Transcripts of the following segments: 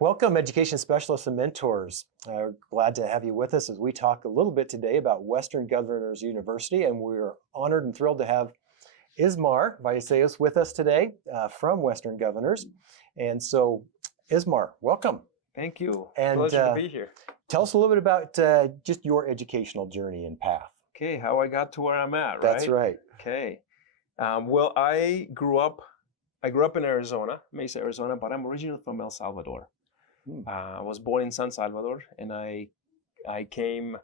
Welcome, education specialists and mentors. Glad to have you with us as we talk a little bit today about Western Governors University, and we're honored and thrilled to have Ismar Vaiseus with us today from Western Governors. And so, Ismar, welcome. Thank you. And Pleasure to be here. Tell us a little bit about just your educational journey and path. Okay, how I got to where I'm at, right? That's right. Okay. Well, I grew up in Arizona, Mesa, Arizona, but I'm originally from El Salvador. I was born in San Salvador, and I came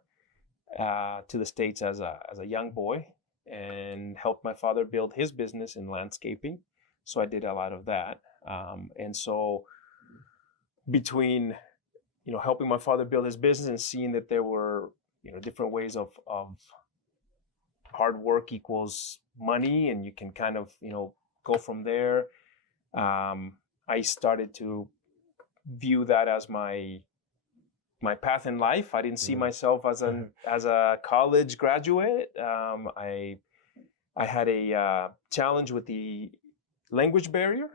to the States as a young boy and helped my father build his business in landscaping. So I did a lot of that. And so between, helping my father build his business and seeing that there were, different ways of hard work equals money, and you can kind of, go from there. I started to view that as my path in life. I didn't see myself as a college graduate. I had a challenge with the language barrier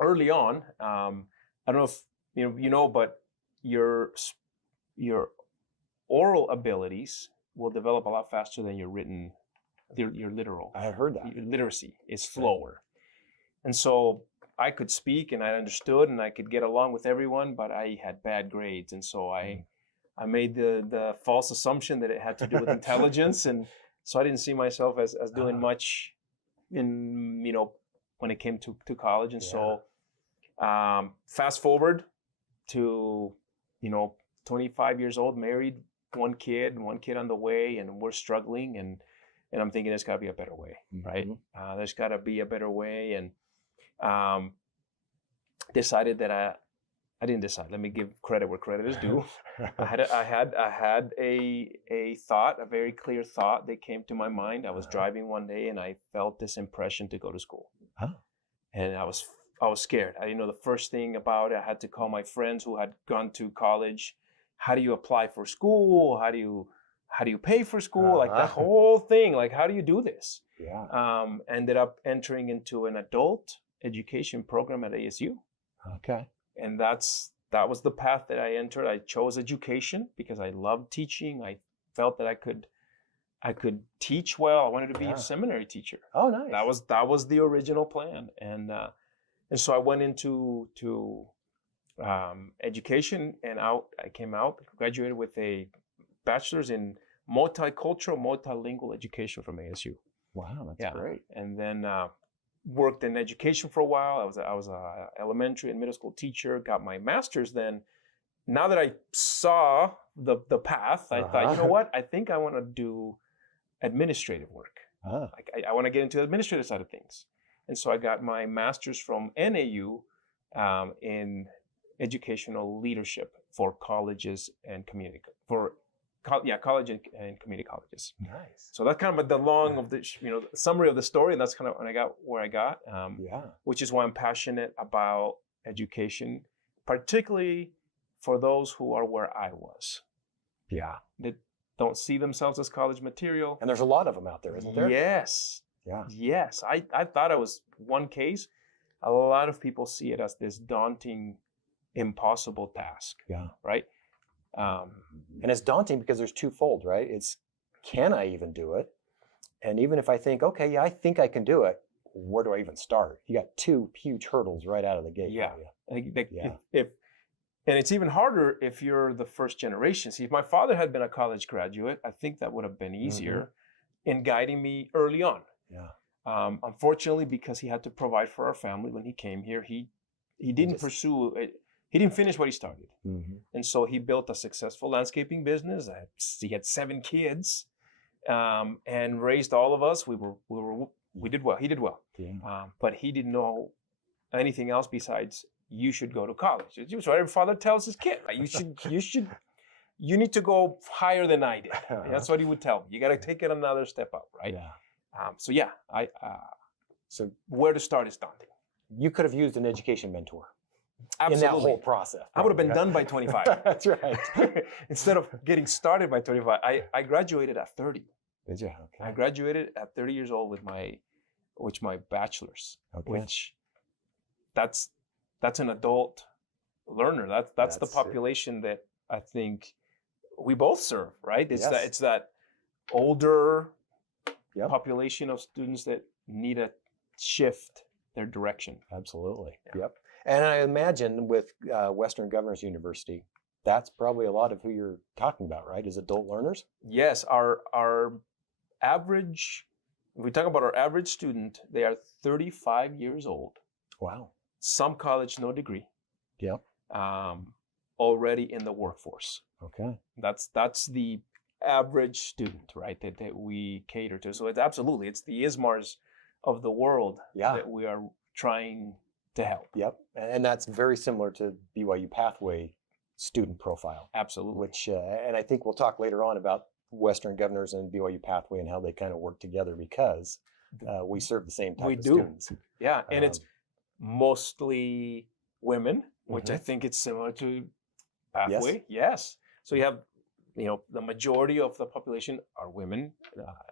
early on. I don't know if but your oral abilities will develop a lot faster than your literal. I heard that. Your literacy is slower. And so I could speak and I understood and I could get along with everyone, but I had bad grades. And so I made the false assumption that it had to do with intelligence. And so I didn't see myself as doing much in, when it came to college. And so fast forward to, 25 years old, married, one kid on the way, and we're struggling. And I'm thinking there's got to be a better way, right? There's got to be a better way. And decided that I didn't decide. Let me give credit where credit is due. I had a thought, a very clear thought that came to my mind. I was driving one day and I felt this impression to go to school. And I was scared. I didn't know the first thing about it. I had to call my friends who had gone to college. How do you apply for school? How do you pay for school? Like the whole thing. Like, how do you do this? Ended up entering into an adult education program at ASU. Okay. And that was the path that I entered. I chose education because I loved teaching. I felt that I could teach well. I wanted to be a seminary teacher. Oh, nice. That was the original plan. And so I went into education, and I came out, graduated with a bachelor's in multicultural, multilingual education from ASU. Wow, that's great. And then worked in education for a while. I was a elementary and middle school teacher. Got my master's. Then, now that I saw the path, I thought, you know what? I think I want to do administrative work. Like I want to get into the administrative side of things. And so I got my master's from NAU in educational leadership for colleges and college and community colleges. Nice. So that's kind of the long of the summary of the story, and that's kind of when I got where I got. Which is why I'm passionate about education, particularly for those who are where I was. That don't see themselves as college material. And there's a lot of them out there, isn't there? Yes. Yes. I thought I was one case. A lot of people see it as this daunting, impossible task. Right. And it's daunting because there's twofold, right? It's, can I even do it? And even if I think, okay, I think I can do it, where do I even start? You got two huge hurdles right out of the gate. And it's even harder if you're the first generation. See, if my father had been a college graduate, I think that would have been easier in guiding me early on. Unfortunately, because he had to provide for our family when he came here, he didn't pursue it. He didn't finish what he started. And so he built a successful landscaping business. He had 7 kids and raised all of us. We did well. He did well. But he didn't know anything else besides you should go to college. It's what every father tells his kid. Right? You need to go higher than I did. That's what he would tell me. You got to take it another step up, right? So where to start is daunting. You could have used an education mentor. Absolutely. In that whole process. I would have been done by 25. That's right. Instead of getting started by 25. I graduated at 30. Did you? Okay. I graduated at 30 years old with my bachelor's, which that's an adult learner. That's the That's it. population that I think we both serve, right? Yes. It's that older Yep. population of students that need to shift their direction. Absolutely. Yeah. Yep. And I imagine with Western Governors University, that's probably a lot of who you're talking about, right? Is adult learners? Yes, our average, if we talk about our average student, they are 35 years old, Wow. some college, no degree, Yep. already in the workforce. Okay. That's the average student, right? That we cater to. So it's the Ismars of the world Yeah. that we are trying to help. Yep. And that's very similar to BYU Pathway student profile, Absolutely. which, and I think we'll talk later on about Western Governors and BYU Pathway and how they kind of work together because we serve the same type We of do. students. Yeah, and it's mostly women, which I Mhm. think it's similar to Pathway. Yes. So you have, the majority of the population are women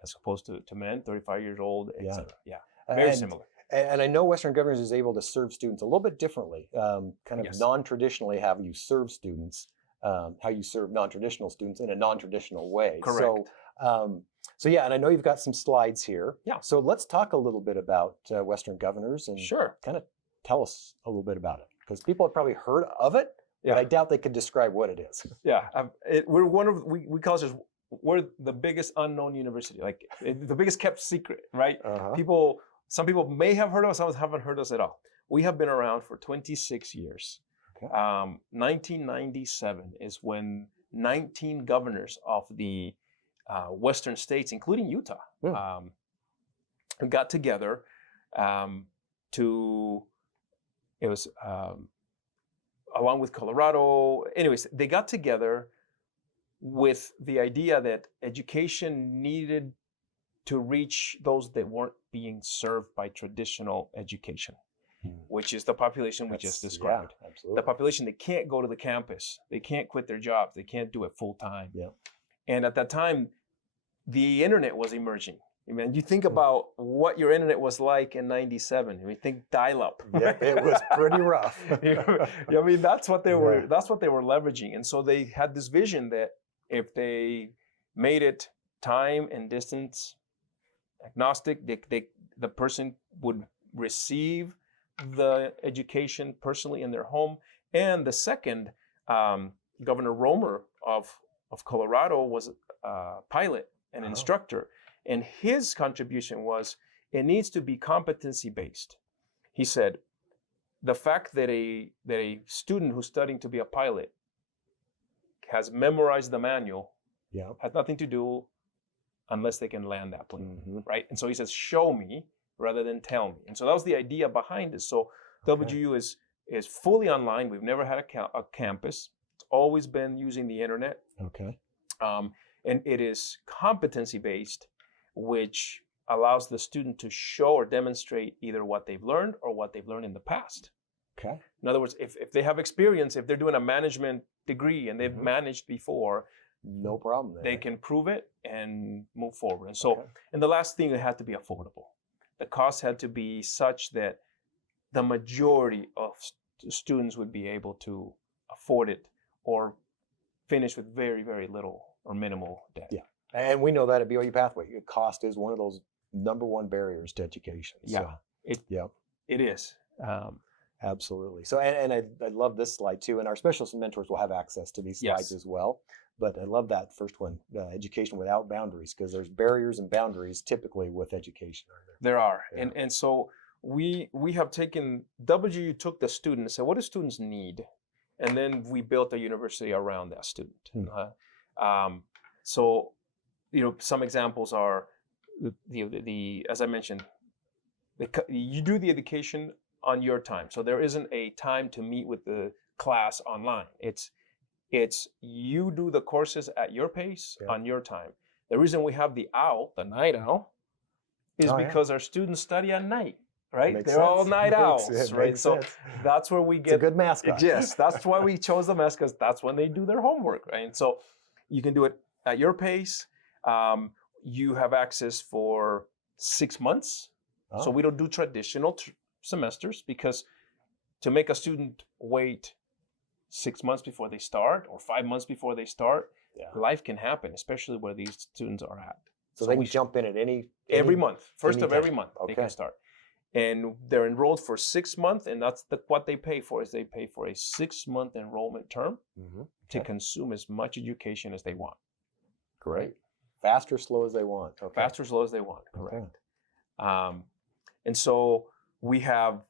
as opposed to men, 35 years old, Yeah. etc. Yeah, very And- similar. And I know Western Governors is able to serve students a little bit differently, kind of Yes. non-traditionally how you serve students, how you serve non-traditional students in a non-traditional way. Correct. So yeah, and I know you've got some slides here. Yeah. So let's talk a little bit about Western Governors and Sure. kind of tell us a little bit about it because people have probably heard of it, Yeah. but I doubt they could describe what it is. Yeah, we're one of we call this we're the biggest unknown university, like the biggest kept secret, right? Uh-huh. Some people may have heard of us, some haven't heard us at all. We have been around for 26 years. Okay. 1997 is when 19 governors of the Western states, including Utah, got together it was along with Colorado. Anyways, they got together with the idea that education needed to reach those that weren't being served by traditional education, which is the population we just described. Yeah, absolutely. The population that can't go to the campus, they can't quit their jobs, they can't do it full time. Yeah. And at that time, the internet was emerging. I mean, you think about what your internet was like in '97. I mean, think dial-up. Yeah, it was pretty rough. I mean, that's what they were. Yeah. That's what they were leveraging. And so they had this vision that if they made it time and distance agnostic, the person would receive the education personally in their home. And the second, Governor Romer of Colorado was a pilot, an instructor. And his contribution was, it needs to be competency-based. He said, the fact that a student who's studying to be a pilot has memorized the manual has nothing to do unless they can land that plane, right? And so he says, show me rather than tell me. And so that was the idea behind it. So WGU is fully online. We've never had a campus. It's always been using the internet. Okay. And it is competency-based, which allows the student to show or demonstrate either what they've learned or what they've learned in the past. Okay. In other words, if they have experience, if they're doing a management degree and they've managed before, no problem there. they can prove it and move forward. And so, and the last thing, it had to be affordable. The cost had to be such that the majority of students would be able to afford it or finish with very, very little or minimal debt. Yeah. And we know that at BYU Pathway, cost is one of those number one barriers to education. Yeah. So, It is. Absolutely. So, and I love this slide too. And our specialist mentors will have access to these slides as well. But I love that first one, education without boundaries, because there's barriers and boundaries typically with education. There are. Yeah. And so we have taken, WGU took the student and said, what do students need? And then we built a university around that student. So, some examples are the as I mentioned, you do the education on your time. So there isn't a time to meet with the class online. It's you do the courses at your pace on your time. The reason we have the night owl, is because our students study at night, right? They're all night owls, right? So that's where we get it's a good mascot. Yes, that's why we chose the mascot, because that's when they do their homework, right? And so you can do it at your pace. You have access for 6 months. So we don't do traditional semesters, because to make a student wait 6 months before they start or 5 months before they start, Yeah. life can happen, especially where these students are at. So they can jump in at every month, first of anytime. every month, they Okay. can start. And they're enrolled for 6 months, and that's what they pay for, is they pay for a 6-month enrollment term to consume as much education as they want. Great. Fast or slow as they want. Okay. Fast or slow as they want, Okay. correct. And so we have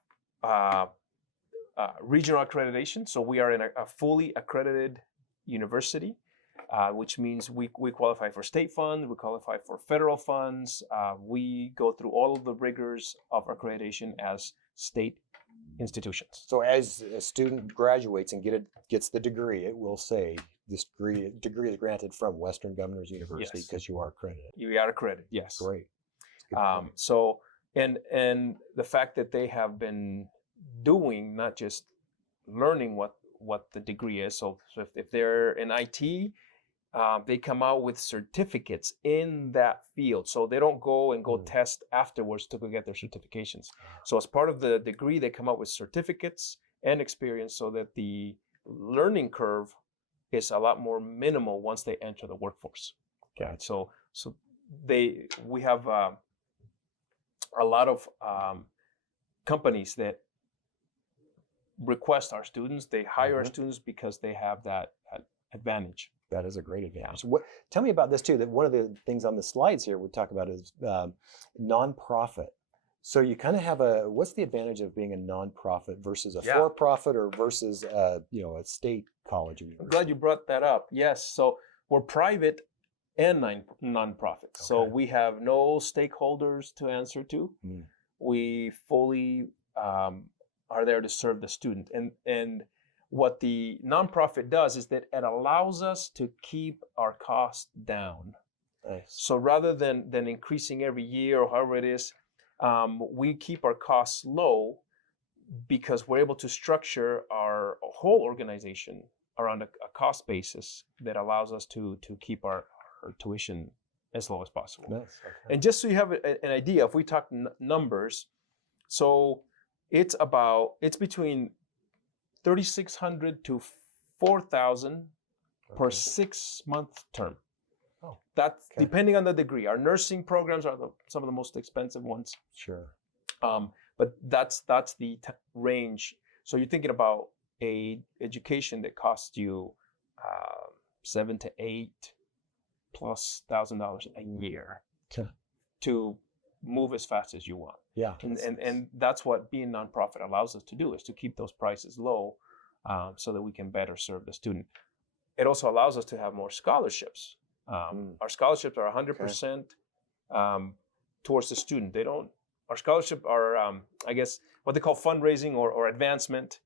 regional accreditation. So we are in a fully accredited university, which means we qualify for state funds, we qualify for federal funds. We go through all of the rigors of accreditation as state institutions. So as a student graduates and gets the degree, it will say this degree is granted from Western Governors University Yes. because you are accredited. You are accredited, yes. Great. So and the fact that they have been doing, not just learning what the degree is. So if they're in IT, they come out with certificates in that field. So they don't go and test afterwards to go get their certifications. So as part of the degree, they come out with certificates and experience so that the learning curve is a lot more minimal once they enter the workforce. Okay. So we have a lot of companies that request our students. They hire our students because they have that advantage. That is a great advantage. Tell me about this too, that one of the things on the slides here we talk about is nonprofit. So you kind of have what's the advantage of being a nonprofit versus a for-profit or versus a state college or university? I'm glad you brought that up. Yes, so we're private and nonprofit. Okay. So we have no stakeholders to answer to. We fully are there to serve the student. And what the nonprofit does is that it allows us to keep our costs down. Nice. So rather than increasing every year or however it is, we keep our costs low because we're able to structure our whole organization around a cost basis that allows us to keep our tuition as low as possible. Nice. Okay. And just so you have an idea, if we talk numbers, so it's between $3,600 to $4,000 per 6-month term. Oh, that's depending on the degree. Our nursing programs are some of the most expensive ones. Sure. But that's the range. So you're thinking about a education that costs you $7,000 to $8,000+ a year to move as fast as you want. Yeah. And that's what being nonprofit allows us to do, is to keep those prices low so that we can better serve the student. It also allows us to have more scholarships. Our scholarships are 100% towards the student. Our scholarship are, I guess, what they call fundraising or advancement,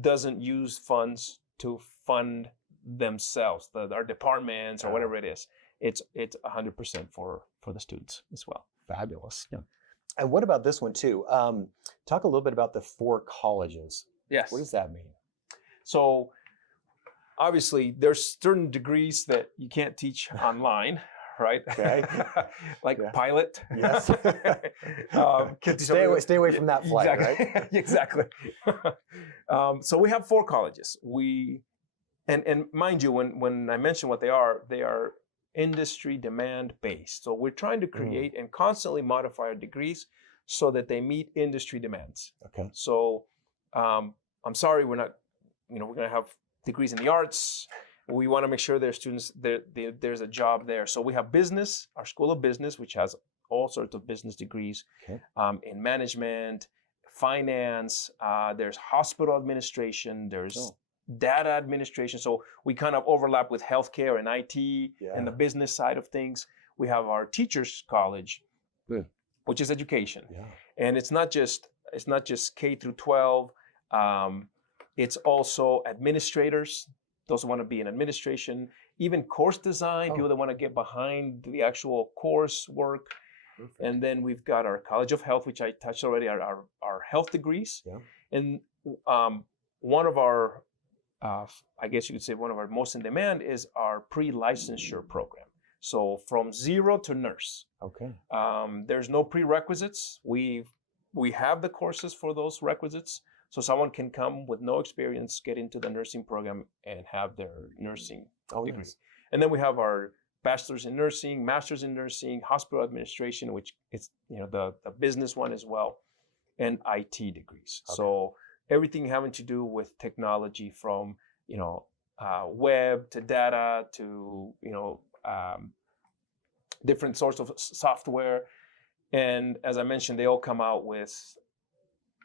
doesn't use funds to fund themselves, our departments or whatever it is. It's 100% for the students as well. Fabulous. Yeah. And what about this one too? Talk a little bit about the 4 colleges. Yes. What does that mean? So obviously there's certain degrees that you can't teach online, right? Okay. Like pilot. Yes. Stay away from that flight, exactly. right? Exactly. So we have 4 colleges. And mind you, when I mention what they are industry demand based. So we're trying to create and constantly modify our degrees so that they meet industry demands. Okay. So I'm sorry, we're not, we're going to have degrees in the arts. We want to make sure there's students, there's a job there. So we have business, our School of Business, which has all sorts of business degrees in management, finance, there's hospital administration, there's data administration. So we kind of overlap with healthcare and IT and the business side of things. We have our teachers college, which is education. Yeah. And it's not just K through 12. It's also administrators, those who want to be in administration, even course design, people that want to get behind the actual course work. Perfect. And then we've got our College of Health, which I touched already, our health degrees. Yeah. And one of our I guess you could say one of our most in demand is our pre-licensure program. So from 0 to nurse. Okay. There's no prerequisites. We have the courses for those requisites. So someone can come with no experience, get into the nursing program, and have their nursing degree. Nice. And then we have our bachelor's in nursing, master's in nursing, hospital administration, which is the business one as well, and IT degrees. Okay. So everything having to do with technology, from web to data to different sorts of software. And as I mentioned, they all come out with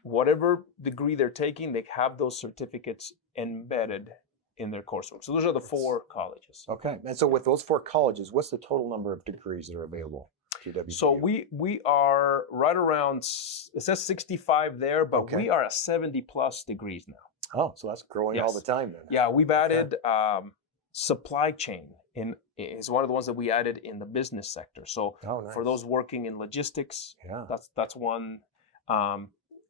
whatever degree they're taking. They have those certificates embedded in their coursework. So those are the 4 colleges. Okay. And so with those 4 colleges, what's the total number of degrees that are available to WGU? So we are right around, it says 65 there, but Okay. we are at 70 plus degrees now. Oh, so that's growing all Yes. the time then. Yeah, we've added supply chain is one of the ones that we added in the business sector. So Oh, nice. for those working in logistics, Yeah. that's one.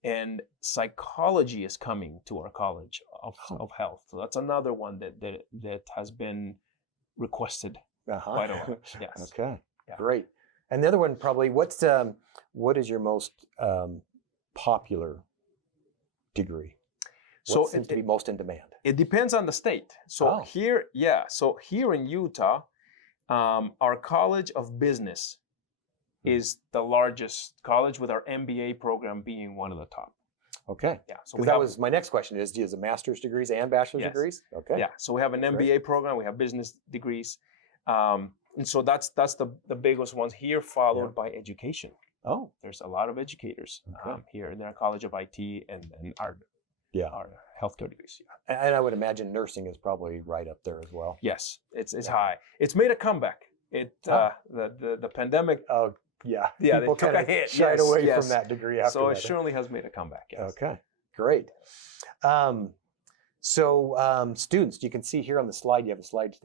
And psychology is coming to our college of health. So that's another one that has been requested quite a lot. Yes. Okay. Yeah. Great. And the other one probably, what is your most popular degree? What seems to be most in demand? It depends on the state. So here in Utah, our College of Business is the largest college, with our MBA program being one of the top. Okay. Yeah. So Because that was my next question is the master's degrees and bachelor's Yes. degrees? Okay. Yeah. So we have an MBA program, we have business degrees. And so that's the biggest ones here, followed by education. Oh. There's a lot of educators here in our College of IT and our healthcare degrees. Yeah. And I would imagine nursing is probably right up there as well. Yes, it's high. It's made a comeback. The pandemic. Oh, yeah. Yeah, People they took kind a of hit. shied Yes, away yes. from that degree after So that. it surely has made a comeback. Yes. Okay, great. So students, you can see here on the slide, you have a slide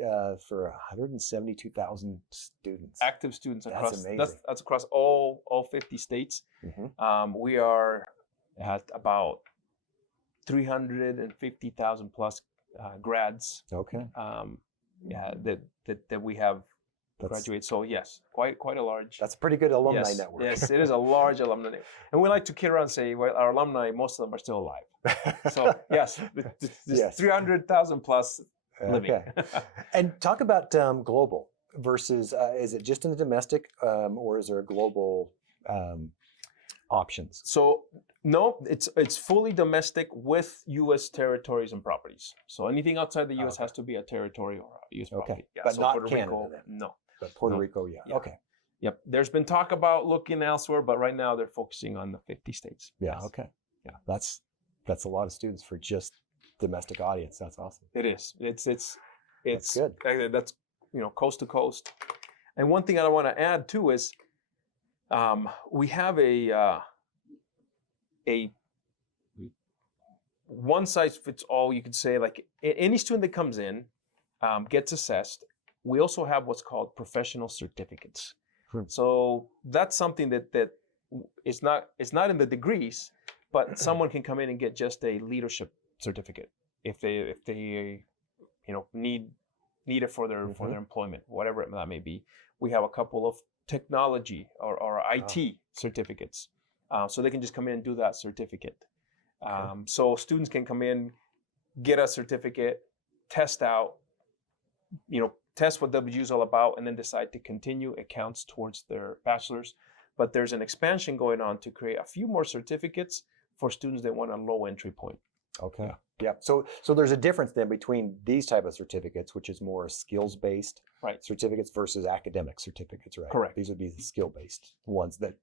for 172,000 students. Active students across. That's amazing. That's across all 50 states. Mm-hmm. We are at about 350,000 plus grads. Okay. That we have graduated. So yes, quite a large. That's a pretty good alumni yes, network. Yes, it is a large alumni network. And we like to kid around and say, well, our alumni, most of them are still alive. So yes, Yes. 300,000 plus living. Okay. And talk about global versus, is it just in the domestic or is there a global options? So no, it's fully domestic with U.S. territories and properties. So anything outside the U.S. has to be a territory or a U.S. property. Yeah, but so not Puerto Canada Rico, then. no. But Puerto No. Rico, yeah. Yeah. Okay. Yep. There's been talk about looking elsewhere, but right now they're focusing on the 50 states. Yeah. Yes. Okay. Yeah. That's a lot of students for just domestic audience. That's awesome. It is. It's good. That's coast to coast. And one thing I want to add too is we have a one size fits all. You could say, like, any student that comes in gets assessed. We also have what's called professional certificates. So that's something that it's not in the degrees, but someone can come in and get just a leadership certificate if they need it for their employment, whatever that may be. We have a couple of technology or IT certificates, so they can just come in and do that certificate. Okay. So students can come in, get a certificate, test out, test what WGU is all about, and then decide to continue. It counts towards their bachelor's. But there's an expansion going on to create a few more certificates for students that want a low entry point. Okay. Yeah. So there's a difference then between these type of certificates, which is more skills-based certificates versus academic certificates, right? Correct. These would be the skill-based ones that,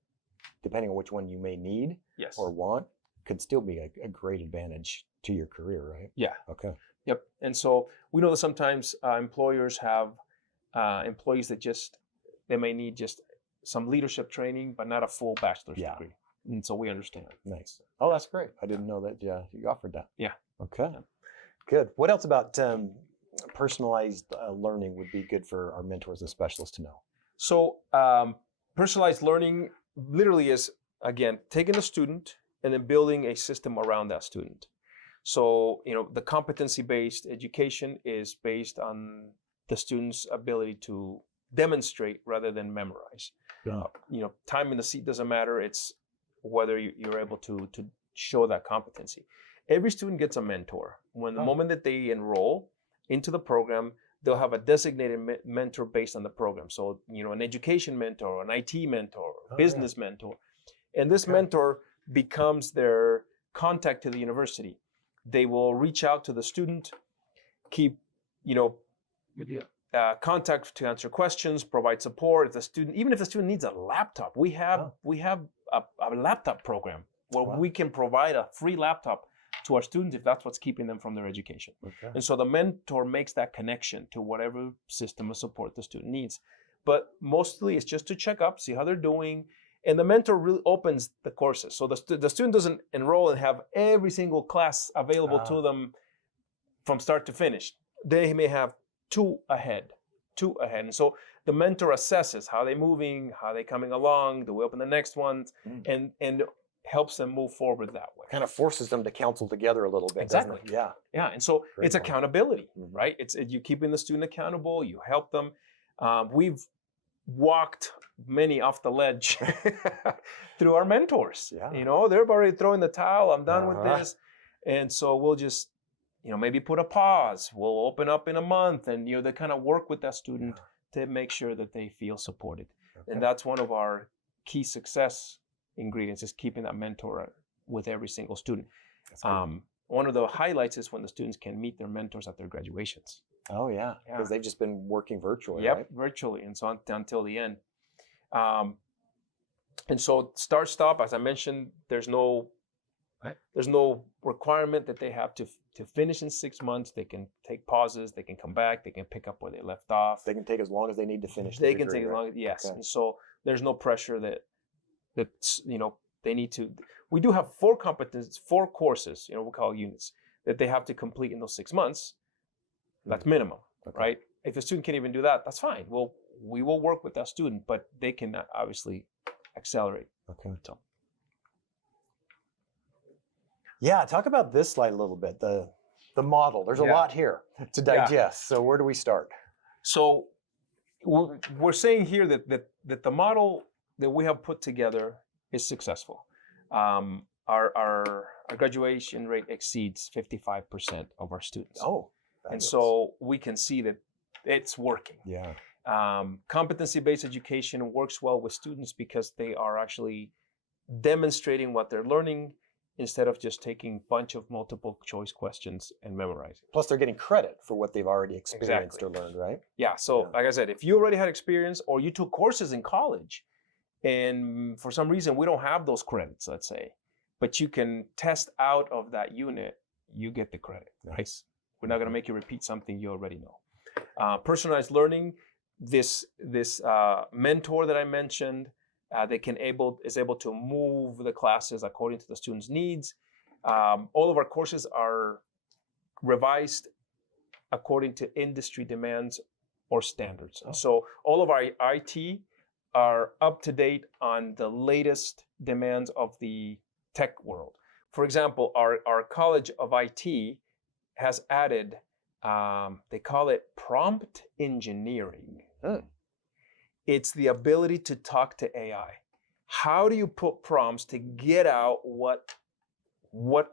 depending on which one you may need Yes. or want, could still be a great advantage to your career, right? Yeah. Okay. Yep. And so we know that sometimes employers have employees that they may need just some leadership training, but not a full bachelor's degree. And so we understand. Nice. Oh, that's great. I didn't know that you offered that. Yeah. Okay. Yeah. Good. What else about personalized learning would be good for our mentors and specialists to know? So personalized learning literally is, again, taking a student and then building a system around that student. So, the competency-based education is based on the student's ability to demonstrate rather than memorize. Yeah. Time in the seat doesn't matter. It's whether you're able to show that competency. Every student gets a mentor. When the Oh. moment that they enroll into the program, they'll have a designated mentor based on the program. So, an education mentor, an IT mentor, Oh, business mentor. And this Okay. mentor becomes their contact to the university. They will reach out to the student, keep, contact to answer questions, provide support. If the student, even if the student needs a laptop, we have a laptop program where Wow. we can provide a free laptop to our students if that's what's keeping them from their education. Okay. And so the mentor makes that connection to whatever system of support the student needs. But mostly it's just to check up, see how they're doing. And the mentor really opens the courses. So the student doesn't enroll and have every single class available to them from start to finish. They may have two ahead. And so the mentor assesses how they're moving, how they're coming along, do we open the next ones, and helps them move forward that way. Kind of forces them to counsel together a little bit. Exactly. Doesn't it? Yeah. Yeah, and so Great it's point. accountability, Mhm. right? It's you keeping the student accountable, you help them. We've walked many off the ledge through our mentors. Yeah. They're already throwing the towel, I'm done with Uh-huh. this. And so we'll just, maybe put a pause. We'll open up in a month and, they kind of work with that student to make sure that they feel supported. Okay. And that's one of our key success ingredients, is keeping that mentor with every single student. That's good. One of the highlights is when the students can meet their mentors at their graduations. Oh yeah, Yeah. because they've just been working virtually. Yep, Right? virtually, and so until the end. And so start stop, as I mentioned, there's no requirement that they have to finish in 6 months. They can take pauses, they can come back, they can pick up where they left off. They can take as long as they need to finish. They the can degree, take as right? long, yes. Okay. And so there's no pressure that they need to. We do have 4 courses, we call units, that they have to complete in those 6 months. That's minimum, Okay. right? If the student can't even do that, that's fine. Well, we will work with that student, but they can obviously accelerate. Okay. Yeah, talk about this slide a little bit. The model. There's a Yeah. lot here to digest. So where do we start? So we're saying here that the model that we have put together is successful. Our graduation rate exceeds 55% of our students. Oh, and fabulous. so we can see that it's working. Yeah. Competency-based education works well with students because they are actually demonstrating what they're learning instead of just taking a bunch of multiple choice questions and memorizing. Plus, they're getting credit for what they've already experienced Exactly. or learned, right? Yeah, so Yeah. like I said, if you already had experience or you took courses in college and for some reason we don't have those credits, let's say, but you can test out of that unit, you get the credit. Nice. We're not going to make you repeat something you already know. Personalized learning, this mentor that I mentioned, they is able to move the classes according to the student's needs. All of our courses are revised according to industry demands or standards. Oh. So all of our IT are up to date on the latest demands of the tech world. For example, our College of IT has added, they call it prompt engineering. It's the ability to talk to AI. How do you put prompts to get out what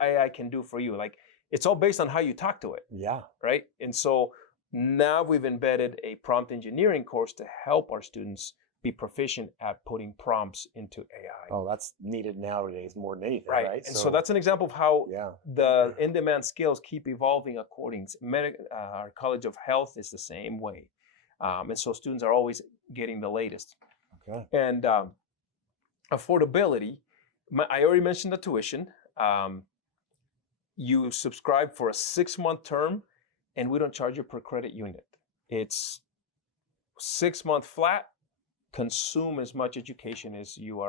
AI can do for you? Like, it's all based on how you talk to it, Yeah. right? And so now we've embedded a prompt engineering course to help our students be proficient at putting prompts into AI. Oh, that's needed nowadays more than anything, Right. right? And so that's an example of how yeah. the in-demand skills keep evolving according. Our College of Health is the same way. And so students are always getting the latest. Okay. And affordability, I already mentioned the tuition. You subscribe for a 6-month term, and we don't charge you per credit unit. It's 6-month flat. Consume as much education as you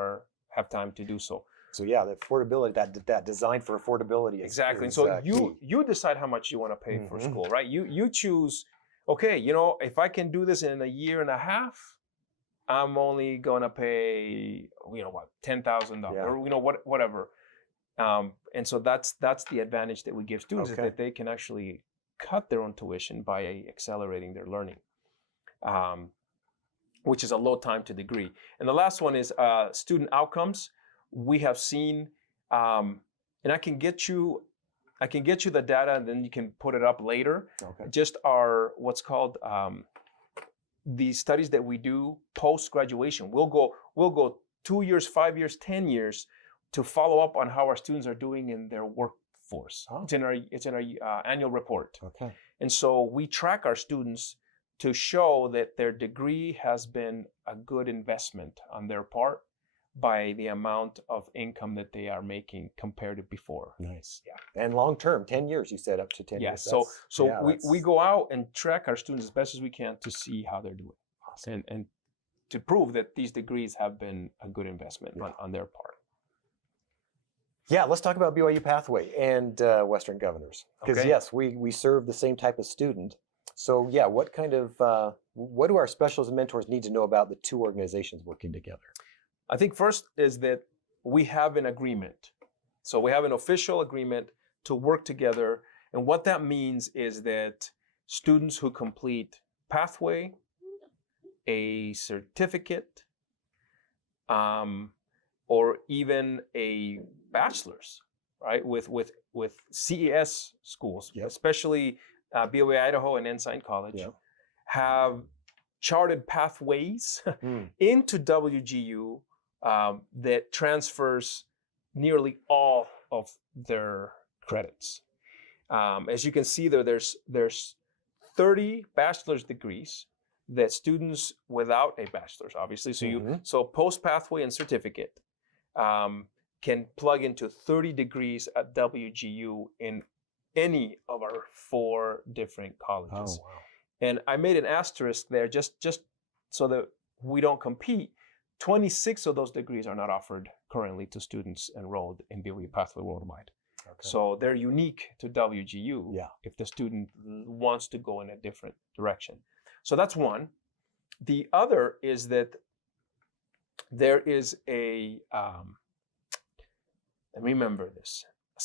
have time to do so. So yeah, the affordability, that design for affordability is Exactly. is, So key. you decide how much you want to pay for Mhm. school, right? You choose. Okay, if I can do this in a year and a half, I'm only gonna pay, $10,000 Yeah. or whatever. And so that's the advantage that we give students, is Okay. that they can actually cut their own tuition by accelerating their learning, which is a low time to degree. And the last one is student outcomes. We have seen, and I can get you I can get you the data and then you can put it up later. Okay. Just our what's called the studies that we do post graduation. We'll go 2 years, 5 years, 10 years to follow up on how our students are doing in their workforce. Oh. It's in our annual report. Okay. And so we track our students to show that their degree has been a good investment on their part by the amount of income that they are making compared to before. Nice. Yeah. And long term, 10 years, you said, up to 10 years. So Yeah, we go out and track our students as best as we can to see how they're doing. Awesome. And to prove that these degrees have been a good investment on their part. Yeah, let's talk about BYU Pathway and Western Governors. Because Okay. yes, we serve the same type of student. So yeah, what do our specialists and mentors need to know about the two organizations working together? I think first is that we have an agreement. So we have an official agreement to work together. And what that means is that students who complete Pathway, a certificate, or even a bachelor's, right? With CES schools, Yep. especially BYU Idaho and Ensign College, Yep. have charted pathways into WGU that transfers nearly all of their credits. As you can see there's 30 bachelor's degrees that students without a bachelor's, obviously, so post pathway and certificate can plug into 30 degrees at WGU in any of our 4 different colleges. Oh, wow. And I made an asterisk there just so that we don't compete. 26 of those degrees are not offered currently to students enrolled in BYU Pathway Worldwide. Okay. So they're unique to WGU if the student wants to go in a different direction. So that's one. The other is that there is remember this, a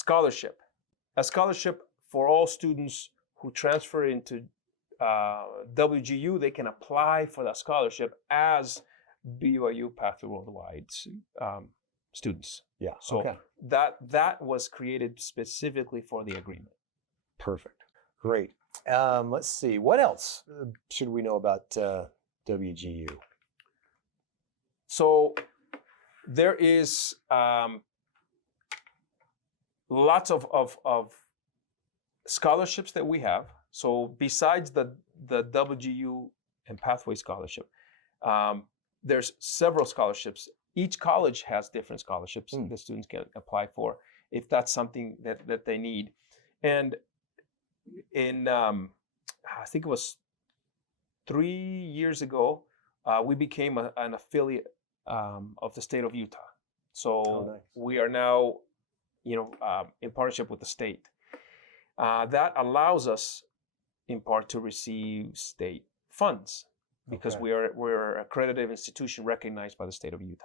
scholarship for all students who transfer into WGU. They can apply for that scholarship as BYU Pathway Worldwide students. Yeah. So okay. that was created specifically for the agreement. Perfect. Great. Let's see. What else should we know about WGU? So there is lots of scholarships that we have. So besides the WGU and Pathway Scholarship, there's several scholarships. Each college has different scholarships that students can apply for if that's something that they need. And in I think it was 3 years ago, we became an affiliate of the state of Utah. So nice. we are now, in partnership with the state. That allows us, in part, to receive state funds because we're an accredited institution recognized by the state of Utah.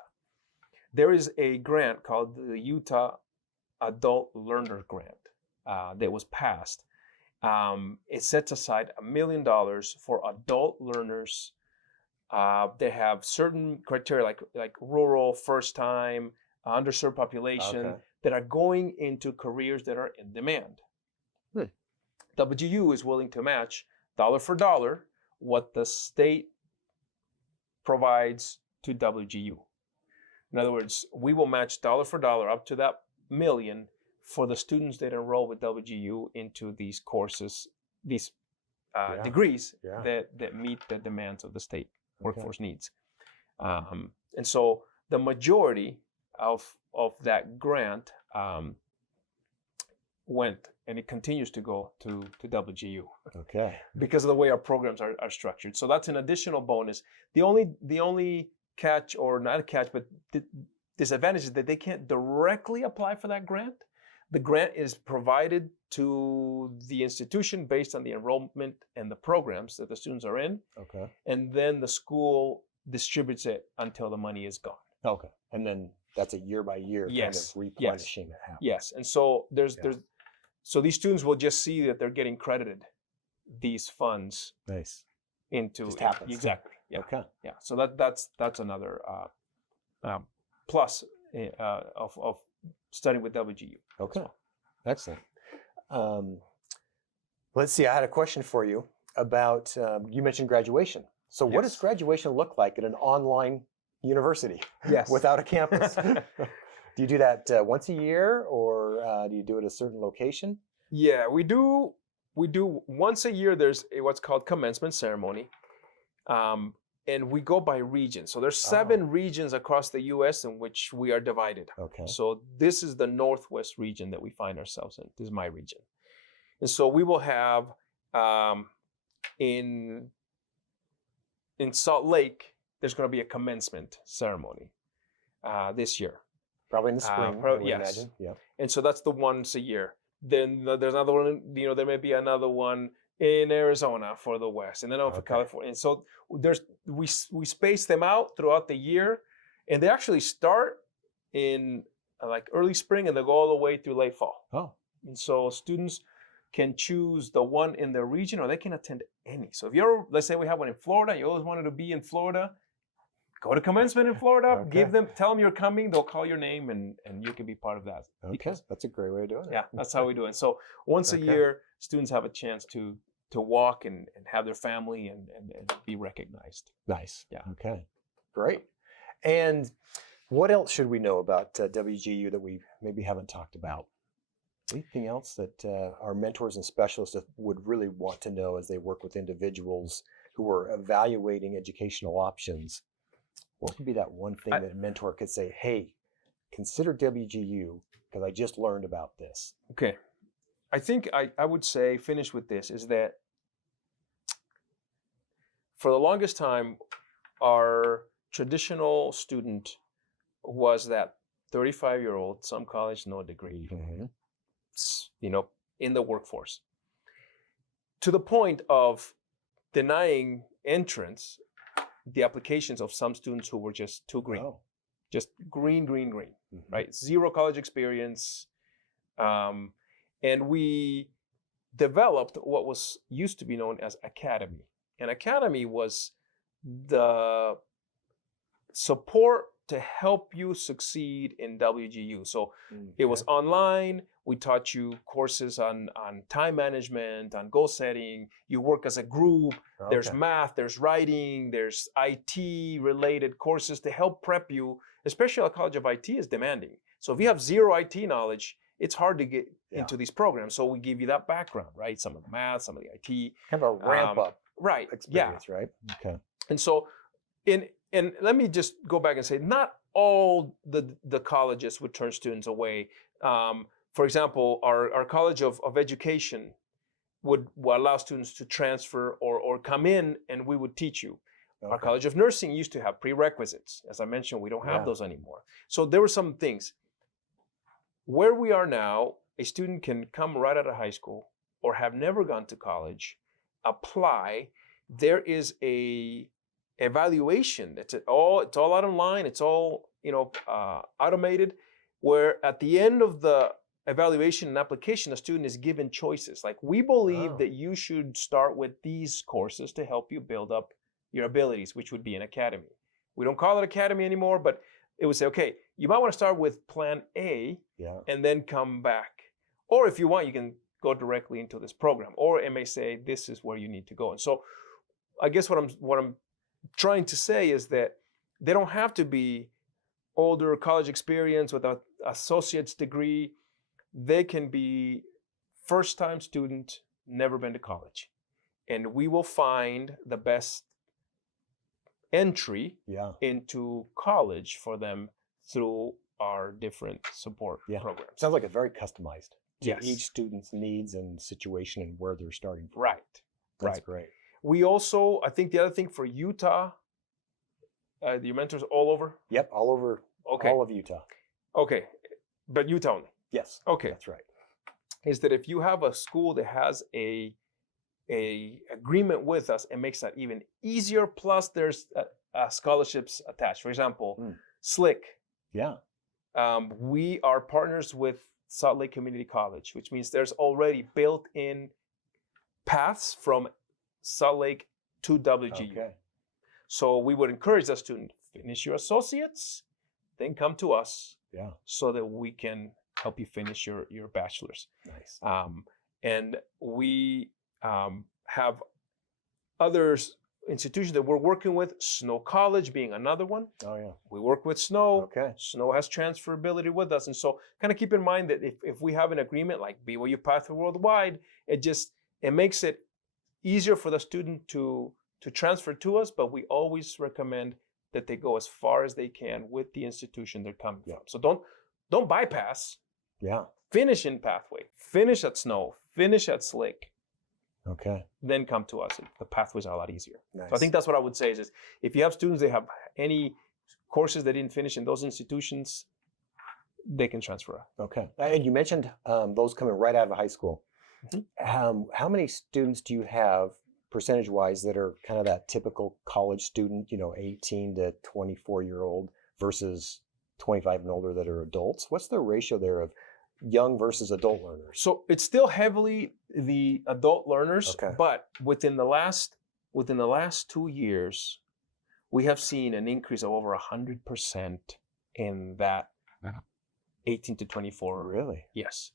There is a grant called the Utah Adult Learner Grant that was passed. It sets aside $1 million for adult learners. They have certain criteria like rural, first time, underserved population that are going into careers that are in demand. WGU is willing to match dollar for dollar what the state provides to WGU. In other words, we will match dollar for dollar up to that $1 million for the students that enroll with WGU into these courses, these degrees that meet the demands of the state workforce needs. And so the majority of that grant went, and it continues to go to WGU. Okay. Because of the way our programs are structured. So that's an additional bonus. The only catch, or not a catch, but disadvantage is that they can't directly apply for that grant. The grant is provided to the institution based on the enrollment and the programs that the students are in. Okay. And then the school distributes it until the money is gone. Okay. And then that's a year by year kind of replenishing that happens. Yes. And so so these students will just see that they're getting credited these funds Nice. into Just happens. Exactly. Yeah. Okay. Yeah. So that's another plus of studying with WGU. Okay. Excellent. Um, let's see. I had a question for you about. You mentioned graduation. So, what does Yes. graduation look like at an online university Yes. without a campus? Do you do that once a year, or do you do it at a certain location? Yeah, we do. We do once a year. There's what's called commencement ceremony, and we go by region. So there's 7 regions across the U.S. in which we are divided. Okay. So this is the Northwest region that we find ourselves in. This is my region, and so we will have in Salt Lake. There's going to be a commencement ceremony this year. Probably in the spring, I would yes. imagine. Yeah. And so that's the once a year. Then there's another one, there may be another one in Arizona for the West, and then for California. And so we space them out throughout the year, and they actually start in like early spring and they go all the way through late fall. Oh. And so students can choose the one in their region, or they can attend any. So if let's say we have one in Florida, you always wanted to be in Florida, go to commencement in Florida, tell them you're coming, they'll call your name, and you can be part of that. Okay, that's a great way of doing it. Yeah, that's how we do it. So once a year, students have a chance to walk and have their family and be recognized. Nice. Yeah. Okay, great. And what else should we know about WGU that we maybe haven't talked about? Anything else that our mentors and specialists would really want to know as they work with individuals who are evaluating educational options? What would be that one thing that a mentor could say, hey, consider WGU because I just learned about this? Okay. I think I would say, finish with this, is that for the longest time, our traditional student was that 35-year-old, some college, no degree, in the workforce. To the point of denying entrance the applications of some students who were just too green. Just green, right? 0 college experience. And we developed what was used to be known as Academy. And Academy was the support to help you succeed in WGU. So it was online. We taught you courses on time management, on goal setting. You work as a group. There's math, there's writing, there's IT related courses to help prep you, especially a college of IT is demanding. So if you have 0 IT knowledge, it's hard to get into these programs. So we give you that background, right? Some of the math, some of the IT. Kind of a ramp up experience, right? Okay. And so and let me just go back and say, not all the colleges would turn students away. For example, our College of Education would allow students to transfer or come in, and we would teach you. Our College of Nursing used to have prerequisites. As I mentioned, we don't have those anymore. So there were some things. Where we are now, a student can come right out of high school or have never gone to college, apply. There is a evaluation. It's all out online. It's all automated. Where at the end of the evaluation and application, a student is given choices. Like, we believe that you should start with these courses to help you build up your abilities, which would be an academy. We don't call it academy anymore, but it would say, okay, you might want to start with plan A and then come back. Or if you want, you can go directly into this program. Or it may say, this is where you need to go. And so I guess what I'm trying to say is that they don't have to be older college experience with an associate's degree. They can be first-time student, never been to college. And we will find the best entry into college for them through our different support programs. Sounds like it's very customized to each student's needs and situation and where they're starting from. Right. That's great. We also, I think the other thing for Utah, your mentors all over? Yep, all over all of Utah. Okay, but Utah only? Yes. Okay. That's right. Is that if you have a school that has a agreement with us, it makes that even easier. Plus, there's scholarships attached. For example, SLIC. Yeah. We are partners with Salt Lake Community College, which means there's already built-in paths from Salt Lake to WGU. Okay. So we would encourage that student, finish your associates, then come to us so that we can help you finish your bachelor's. Nice. And we have others institutions that we're working with, Snow College being another one. Oh yeah. We work with Snow. Okay. Snow has transferability with us. And so kind of keep in mind that if we have an agreement like BYU Pathway Worldwide, it makes it easier for the student to transfer to us, but we always recommend that they go as far as they can with the institution they're coming Yeah. from. So don't bypass. Yeah. Finish in Pathway, finish at Snow, finish at Slick, Okay. then come to us. The pathways are a lot easier. Nice. So I think that's what I would say is if you have students that have any courses they didn't finish in those institutions, they can transfer. Okay. And you mentioned those coming right out of high school. Mhm. How many students do you have percentage-wise that are kind of that typical college student, 18 to 24-year-old versus 25 and older that are adults? What's the ratio there of young versus adult learners? So it's still heavily the adult learners, Okay. but within the last 2 years, we have seen an increase of over 100% in that 18 to 24. Really? Yes.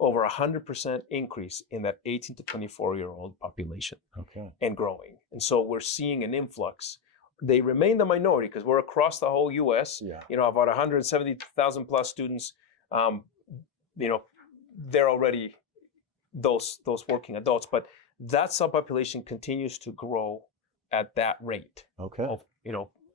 Over 100% increase in that 18 to 24-year-old population. Okay. And growing. And so we're seeing an influx. They remain the minority because we're across the whole U.S. Yeah. About 170,000 plus students. They're already those working adults, but that subpopulation continues to grow at that rate. Okay.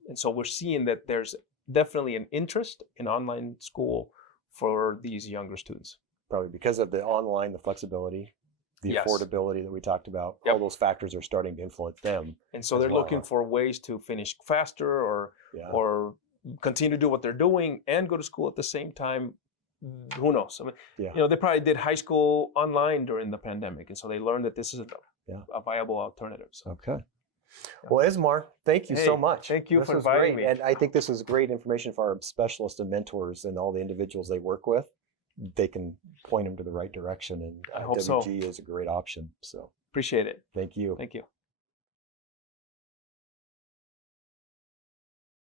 And so we're seeing that there's definitely an interest in online school for these younger students. Probably because of the online, the flexibility, the Yes. affordability that we talked about. Yep. All those factors are starting to influence them. And so as they're well, looking huh? for ways to finish faster Yeah. or continue to do what they're doing and go to school at the same time. Who knows? I mean, Yeah. they probably did high school online during the pandemic, and so they learned that this is Yeah. a viable alternative. So. Okay. Well, Ismar, thank you so Hey, much. thank you This for was inviting great. me. And I think this is great information for our specialists and mentors and all the individuals they work with. They can point them to the right direction, and I hope so. WGU is a great option. So Appreciate it. thank you. Thank you.